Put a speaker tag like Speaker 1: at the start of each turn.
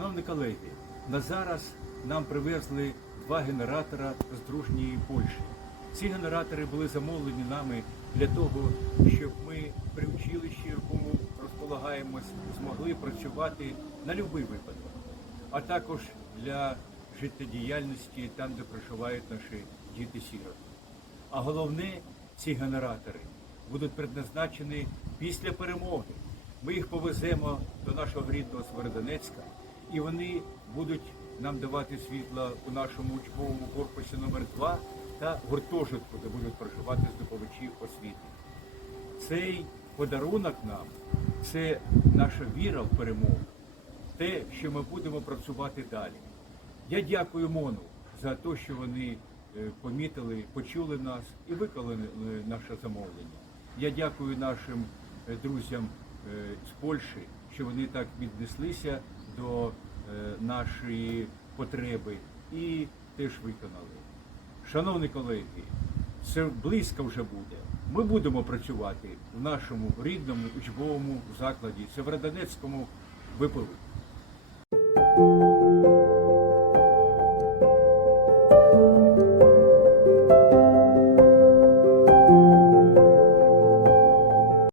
Speaker 1: Шановні колеги, на зараз нам привезли два генератора з дружньої Польщі. Ці генератори були замовлені нами для того, щоб ми при училищі, якому розполагаємось, змогли працювати на будь-який випадок, а також для життєдіяльності там, де проживають наші діти-сіроти. А головне, ці генератори будуть предназначені після перемоги. Ми їх повеземо до нашого рідного Свердонецька, і вони будуть нам давати світло у нашому учбовому корпусі номер 2 та гуртожитку, де будуть проживати здобувачі освіти. Цей подарунок нам це наша віра в перемогу, те, що ми будемо працювати далі. Я дякую МОНу за те, що вони е, помітили, почули нас і виконали е, наше замовлення. Я дякую нашим е, друзям з Польщі, що вони так віднеслися до е, нашої потреби і теж виконали. Шановні колеги, це близько вже буде. Ми будемо працювати в нашому рідному учбовому закладі Северодонецькому ВПУ.